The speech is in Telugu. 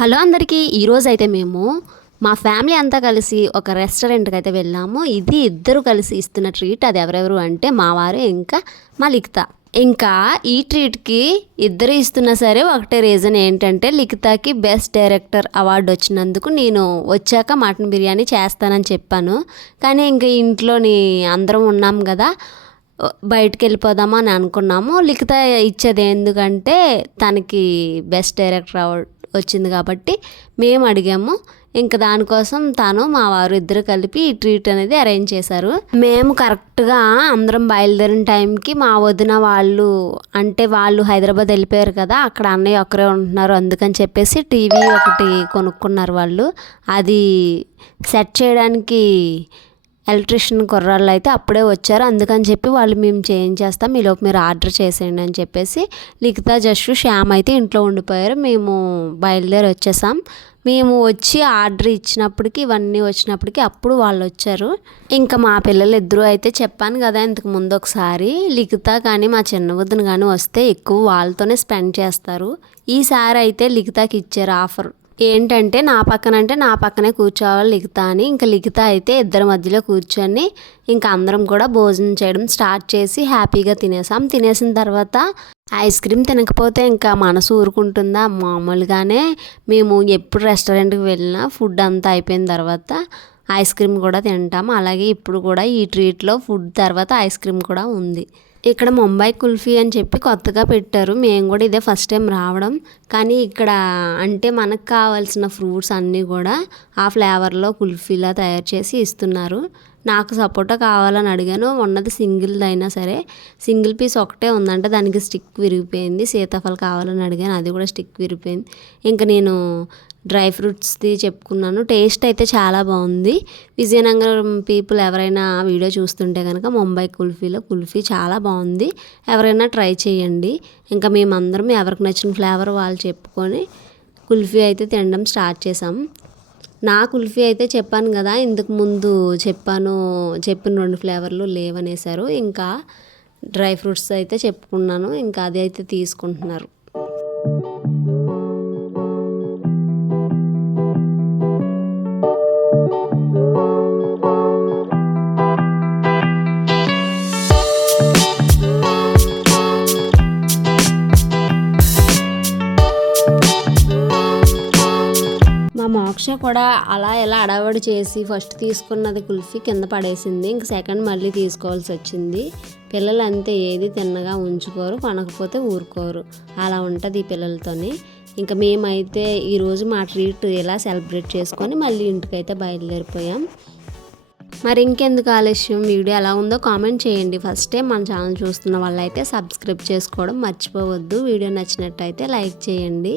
హలో అందరికీ ఈరోజైతే మేము మా ఫ్యామిలీ అంతా కలిసి ఒక రెస్టారెంట్కి అయితే వెళ్ళాము. ఇది ఇద్దరు కలిసి ఇస్తున్న ట్రీట్. అది ఎవరెవరు అంటే మా వారు ఇంకా మా లిఖిత. ఇంకా ఈ ట్రీట్కి ఇద్దరు ఇస్తున్నా సరే ఒకటే రీజన్ ఏంటంటే లిఖితకి బెస్ట్ డైరెక్టర్ అవార్డు వచ్చినందుకు నేను వచ్చాక మటన్ బిర్యానీ చేస్తానని చెప్పాను. కానీ ఇంకా ఇంట్లోని అందరం ఉన్నాం కదా, బయటికి వెళ్ళిపోదామా అని అనుకున్నాము. లిఖిత ఇచ్చేది ఎందుకంటే తనకి బెస్ట్ డైరెక్టర్ అవార్డు వచ్చింది కాబట్టి మేము అడిగాము. ఇంకా దానికోసం తను మా వారు ఇద్దరు కలిపి ఈ ట్రీట్ అనేది అరేంజ్ చేశారు. మేము కరెక్ట్గా అందరం బయలుదేరిన టైంకి మా వదిన వాళ్ళు హైదరాబాద్ వెళ్ళిపోయారు కదా, అక్కడ అన్నయ్య ఒక్కరే ఉంటున్నారు అందుకని చెప్పేసి టీవీ ఒకటి కొనుక్కున్నారు వాళ్ళు. అది సెట్ చేయడానికి ఎలక్ట్రీషియన్ కుర్రాళ్ళు అయితే అప్పుడే వచ్చారు. అందుకని చెప్పి వాళ్ళు మేము చేయించేస్తాం, ఈలోపు మీరు ఆర్డర్ చేసేయండి అని చెప్పేసి లిఖిత జస్సు శ్యామ్ అయితే ఇంట్లో ఉండిపోయారు. మేము బయలుదేరి వచ్చేసాం. మేము వచ్చి ఆర్డర్ ఇచ్చినప్పటికి ఇవన్నీ వచ్చినప్పటికి అప్పుడు వాళ్ళు వచ్చారు. ఇంకా మా పిల్లలు ఇద్దరు అయితే చెప్పాను కదా ఇంతకు ముందు ఒకసారి, లిఖిత కానీ మా చిన్న వదిన కానీ వస్తే ఎక్కువ వాళ్ళతోనే స్పెండ్ చేస్తారు. ఈసారి అయితే లిఖితకి ఇచ్చారు ఆఫర్ ఏంటంటే నా పక్కనే కూర్చోవాలి లిఖిత అని. ఇంకా లిఖిత అయితే ఇద్దరి మధ్యలో కూర్చొని ఇంకా అందరం కూడా భోజనం చేయడం స్టార్ట్ చేసి హ్యాపీగా తినేసాం. తినేసిన తర్వాత ఐస్ క్రీమ్ తినకపోతే ఇంకా మనసు ఊరుకుంటుందా? మామూలుగానే మేము ఎప్పుడు రెస్టారెంట్కి వెళ్ళినా ఫుడ్ అంతా అయిపోయిన తర్వాత ఐస్ క్రీమ్ కూడా తింటాం. అలాగే ఇప్పుడు కూడా ఈ ట్రీట్లో ఫుడ్ తర్వాత ఐస్ క్రీమ్ కూడా ఉంది. ఇక్కడ ముంబై కుల్ఫీ అని చెప్పి కొత్తగా పెట్టారు. మేము కూడా ఇదే ఫస్ట్ టైం రావడం. కానీ ఇక్కడ అంటే మనకు కావాల్సిన ఫ్రూట్స్ అన్నీ కూడా ఆ ఫ్లేవర్లో కుల్ఫీలా తయారు చేసి ఇస్తున్నారు. నాకు సపోటా కావాలని అడిగాను. ఉన్నది సింగిల్ది అయినా సరే సింగిల్ పీస్ ఒకటే ఉందంటే దానికి స్టిక్ విరిగిపోయింది. సీతాఫలం కావాలని అడిగాను, అది కూడా స్టిక్ విరిగిపోయింది. ఇంకా నేను డ్రై ఫ్రూట్స్ది చెప్పుకున్నాను. టేస్ట్ అయితే చాలా బాగుంది. విజయనగరం పీపుల్ ఎవరైనా వీడియో చూస్తుంటే కనుక ముంబై కుల్ఫీ చాలా బాగుంది, ఎవరైనా ట్రై చేయండి. ఇంకా మేమందరం ఎవరికి నచ్చిన ఫ్లేవర్ వాళ్ళు చెప్పుకొని కుల్ఫీ అయితే తినడం స్టార్ట్ చేసాం. నా కుల్ఫీ అయితే చెప్పాను కదా ఇంతకు ముందు చెప్పిన 2 ఫ్లేవర్లు లేవనేసారు. ఇంకా డ్రై ఫ్రూట్స్ అయితే చెప్పుకున్నాను, ఇంకా అది అయితే తీసుకుంటున్నారు. మోక్ష కూడా అలా ఎలా అడవడి చేసి ఫస్ట్ తీసుకున్నది కుల్ఫీ కింద పడేసింది. ఇంక సెకండ్ మళ్ళీ తీసుకోవాల్సి వచ్చింది. పిల్లలు అంతే, ఏది తిన్నగా ఉంచుకోరు, కొనకపోతే ఊరుకోరు, అలా ఉంటుంది ఈ పిల్లలతోని. ఇంకా మేమైతే ఈరోజు మా ట్రీట్ ఇలా సెలబ్రేట్ చేసుకొని మళ్ళీ ఇంటికైతే బయలుదేరిపోయాం. మరి ఇంకెందుకు ఆలస్యం, వీడియో ఎలా ఉందో కామెంట్ చేయండి. ఫస్ట్ టైం మన ఛానల్ చూస్తున్న వాళ్ళైతే సబ్స్క్రైబ్ చేసుకోవడం మర్చిపోవద్దు. వీడియో నచ్చినట్టయితే లైక్ చేయండి.